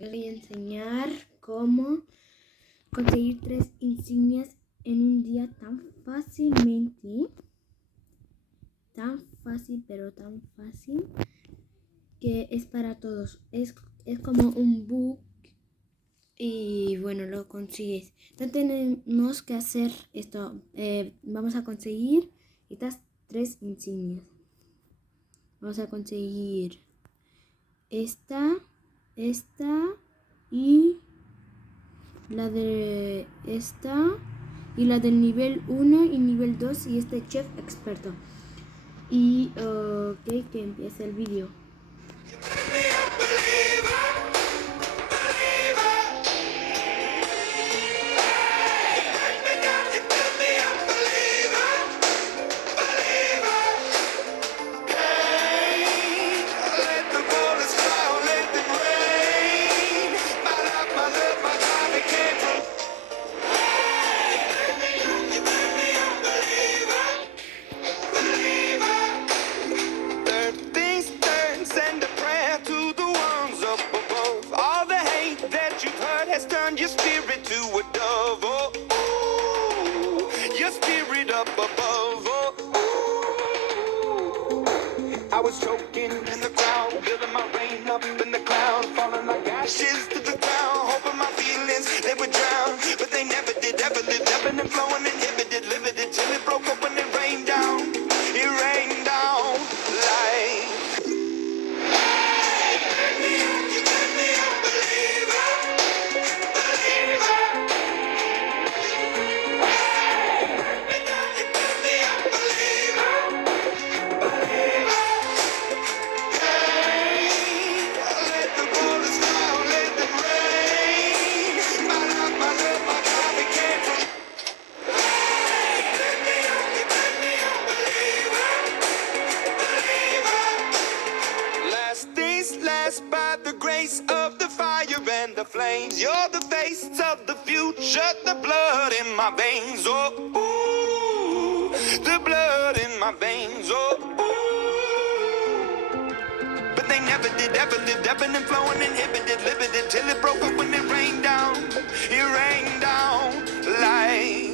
Les voy a enseñar cómo conseguir 3 insignias en un día tan fácilmente. Tan fácil, pero tan fácil, que es para todos. Es como un bug y bueno, lo consigues. No tenemos que hacer esto. Vamos a conseguir estas 3 insignias. Vamos a conseguir esta y la de esta y la del nivel 1 y nivel 2 y este chef experto. Y ok, que empiece el vídeo. Turn your spirit to a dove, oh, ooh, your spirit up above, oh, ooh. I was choking in the crowd, building my rain up in the cloud, falling like ashes to the ground, hoping my feelings, they would drown, but they never did, ever lived, ebbing and flowing, inhibited, limited, till it broke up when it rained down like by the grace of the fire and the flames. You're the face of the future, the blood in my veins. Oh, ooh, the blood in my veins. Oh, ooh. But they never did, ever lived, ebbing and flowing, inhibited, limited, till it broke up when it rained down. It rained down like.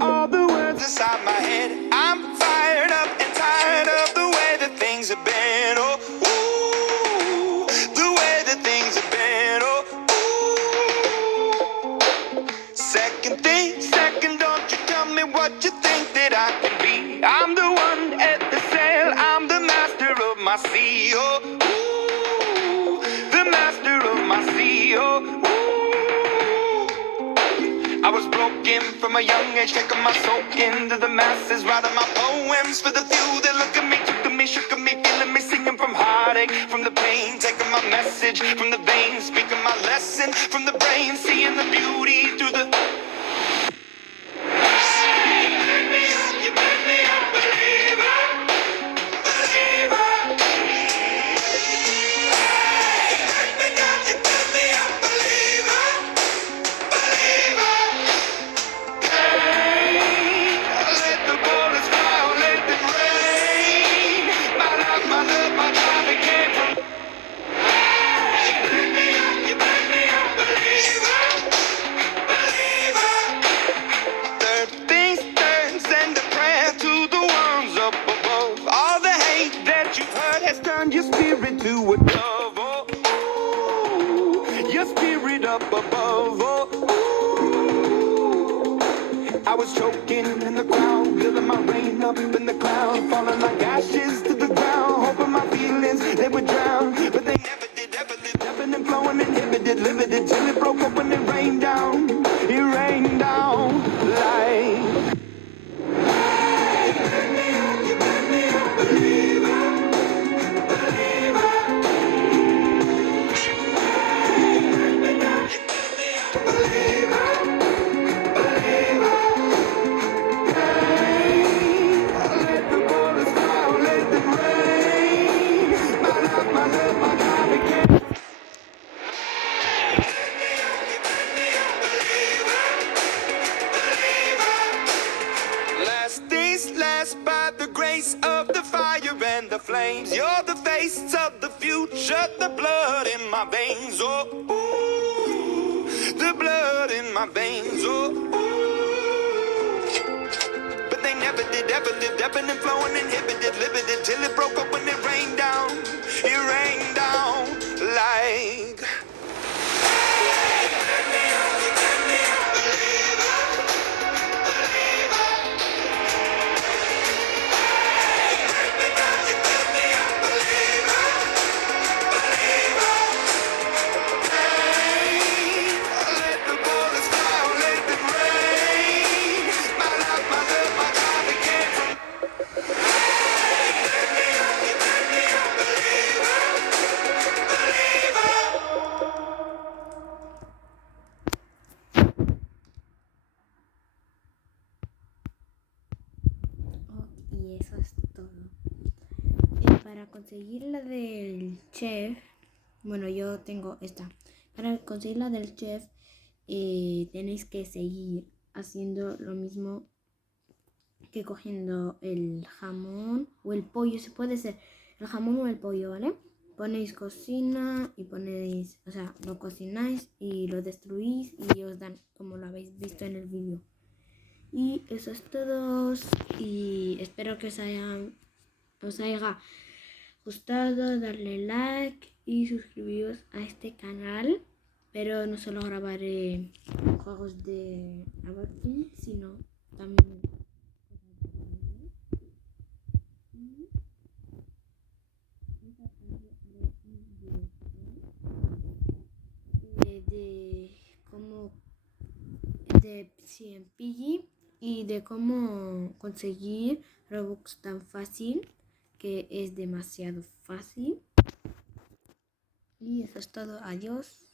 All the words inside my head. I'm fired up and tired of the way that things have been. Oh, ooh, the way that things have been. Oh, ooh. Second, don't you tell me what you think that I can be. I'm the one at the sail. I'm the master of my sea. Oh, ooh, the master of my sea. Oh, ooh. I was broken from a young age, taking my soak into the masses, writing my poems for the few that look at me, took to me, shook at me, feeling me, singing from heartache, from the pain, taking my message from the veins, speaking my lesson from the brain, seeing the beauty through the. Your spirit to a dove, oh, ooh, your spirit up above, oh, ooh. I was choking in the crowd, building my rain up in the cloud, falling like ashes to the ground, hoping my feelings, they would drown, but they never did, ever lived, ebbing and flowing. Inhibited, limited, till it broke up when it rained down. It rained down like. Let the bullets fly, let them rain. My love, my love, my God, we can't. Last days last by the grace of the fire and the flames. You're the face of the future, the blood in my veins. Oh, ooh, the blood in my veins. Oh, ooh. But they never did, ever lived, ebbing and flowing, inhibited, limited, till it broke up when it rained down. It rained down like. Let the bullets fly, let them rain. My love, my love, my God, we came from. Y eso es todo. Para conseguir la del chef, bueno, yo tengo esta. Para conseguir la del chef, tenéis que seguir haciendo lo mismo que cogiendo el jamón o el pollo. Se puede ser el jamón o el pollo, ¿vale? Ponéis cocina y ponéis, o sea, lo cocináis y lo destruís y os dan, como lo habéis visto en el vídeo. Y eso es todo. Y espero que os haya gustado, darle like y suscribiros a este canal. Pero no solo grabaré juegos de Abercrombie, sino también de cómo de Piggy y de cómo conseguir Robux tan fácil, que es demasiado fácil. Y eso es todo. Adiós.